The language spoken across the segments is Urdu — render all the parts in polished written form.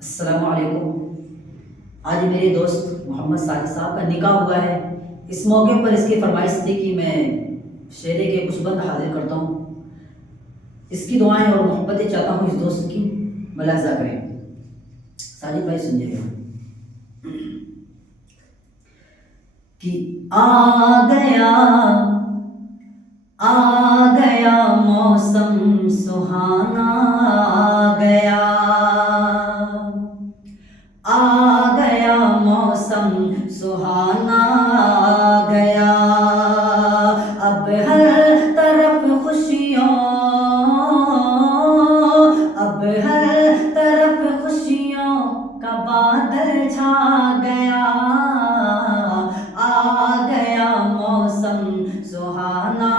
السلام علیکم۔ آج میرے دوست محمد صادق صاحب کا نکاح ہوا ہے۔ اس موقع پر اس کی فرمائش تھی کہ میں شعر کے کچھ بند حاضر کرتا ہوں۔ اس کی دعائیں اور محبتیں چاہتا ہوں اس دوست کی ملاحظہ کریں۔ صادق بھائی سنیے گا کہ آ گیا موسم سہانا، آ گیا موسم سہانا گیا، اب ہر طرف خوشیوں، اب ہر طرف خوشیوں کا بادل چھا گیا، آ گیا موسم سہانا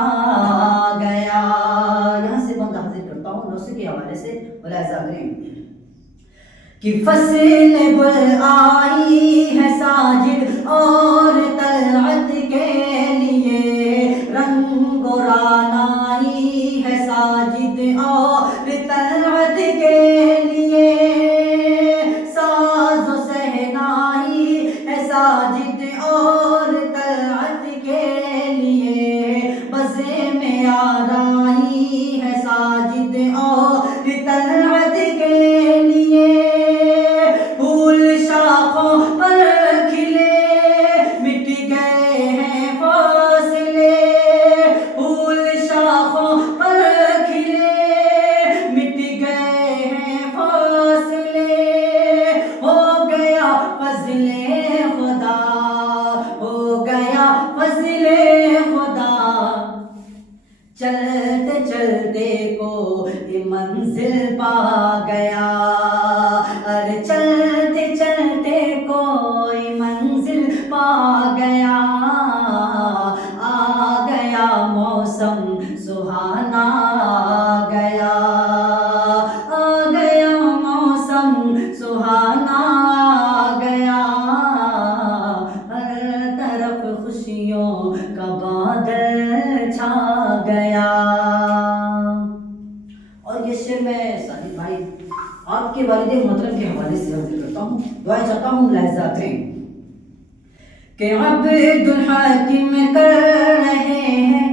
گیا۔ یہاں سے بند حاضر کرتا ہوں نوسے کے حوالے سے ملاحظہ کریں کہ فصل گل آئی ہے ساجد اور طلعت کے لیے، رنگ و رعنائی ہے ساجد اور طلعت کے لیے، ساز و صحنائی ہے ساجد اور طلعت کے لیے، بزے میں آرائی ہے ساجد اور طلعت کے لیے، چلتے چلتے کوئی منزل پا گیا، ارے چلتے چلتے کوئی منزل پا گیا، آ گیا موسم سہانا گیا، آ گیا موسم سہانا گیا، ہر طرف خوشیوں کا بادل چھا گیا۔ اور یہ شعر میں صادق بھائی آپ کے والد محترم کے حوالے سے حاضر کرتا ہوں، دعائیں چاہتا ہوں ملاحظہ کریں کہ عبد الحاکم کر رہے ہیں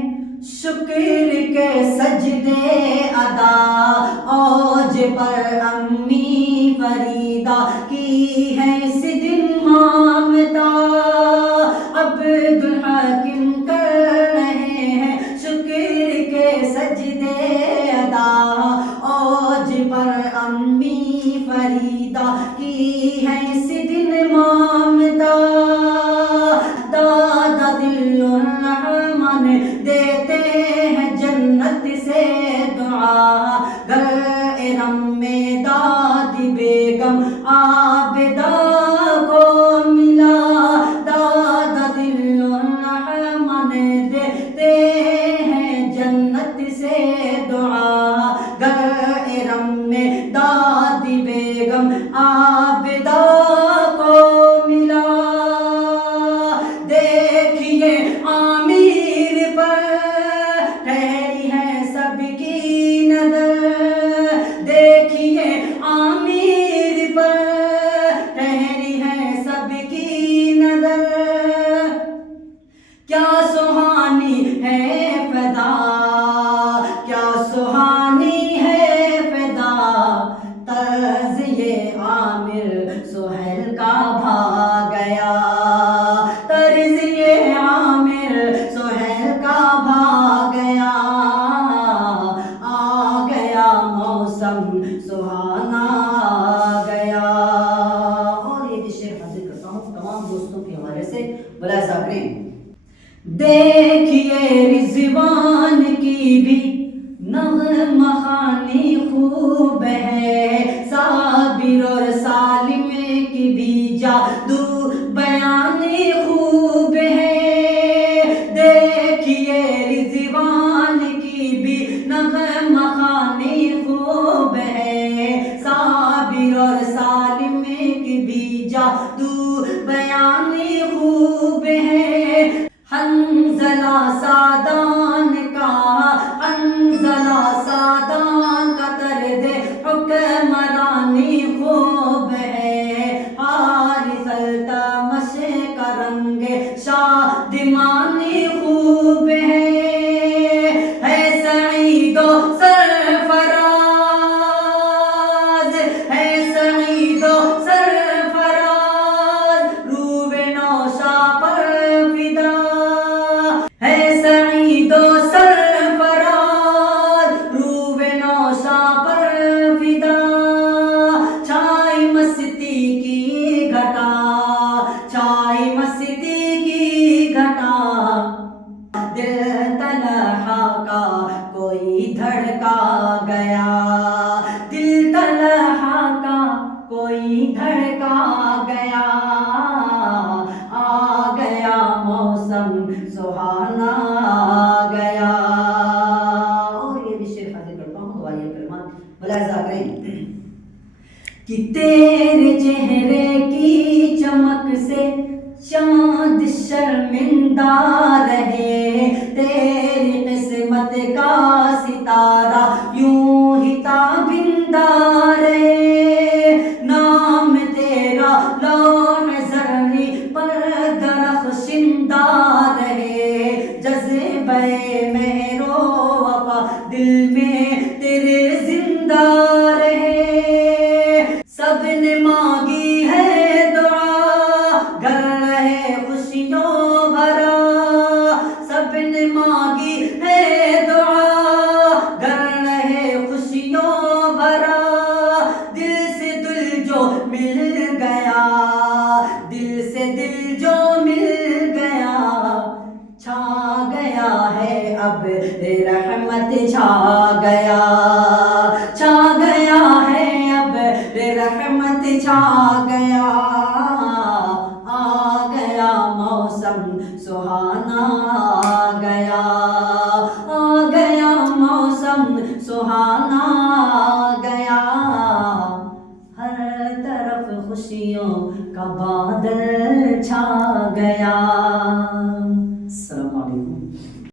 شکر کے سجدے ادا، اوج پر امی فریدہ کی ہے اس دن مامتا، عبد الحاکم کر رہے ہیں شکر کے سجدے ادا، اوج پر امی فریدہ کی ہے اس دن مامتا، دادا دل الرحمن دیتے ہیں جنت سے دعا، گر ارم میں دادی بیگم عابدہ کو ملا، دادا دل الرحمن دیتے ہیں جنت سے دعا، گر ارم میں دادی بیگم عابدہ کو ملا، دیکھیے عامر پر ٹھہری ہے سب کی نظر، دیکھیے عامر پر ٹھہری ہے سب کی نظر، کیا سہانی ہے فضا، کیا سہانی ہے فضا، طرز یہ عامر سہیل کا بھا گیا، طرز یہ عامر سہیل کا بھا گیا، آ گیا موسم سہانا گیا۔ اور یہ شعر حاضر کرتا ہوں تمام دوستوں کے حوالے سے ملاحظہ کریں۔ دیکھیے رضوان کی بھی نغمہ خوانی خوب ہے، صابر اور سالم کی بھی جادو بیانی خوب ہے، دیکھیے رضوان کی بھی نغمہ خوانی خوب ہے، صابر اور سالم کی بھی جادو بیانی خوب ہے، حنظلہ سادان کا، حنظلہ سادان کا طرز حکمرانی خوب مستی کی گھٹا چھائی مستی کی گھٹا دل تنہا کا کوئی دھڑکا گیا دل تنہا کا کوئی دھڑکا گیا آ گیا موسم سہانا آ گیا اور یہ بھی شعر حاضر کرتا ہوں دعائیہ کلمات ملاحظہ کریں کہ تیرے چہرے کی چمک سے چاند شرمندہ رہے تیری قسمت کا ستارہ یوں ہی تابندہ رہے نام تیرا لوح زرعی پر درخشندہ رہے جذبہ مہر و وفا دل میں تیرے زندہ رہے سب نے مانگی ہے دعا گھر رہے خوشیوں بھرا سب نے مانگی ہے دعا گھر رہے خوشیوں بھرا دل سے دل جو مل گیا دل سے دل جو مل گیا چھا گیا ہے اب رحمت چھا گیا چھا گیا ہے اب رحمت چھا گیا آ گیا موسم سہانا آ گیا آ گیا موسم سہانا آ گیا ہر طرف خوشیوں کا بادل چھا گیا السلام علیکم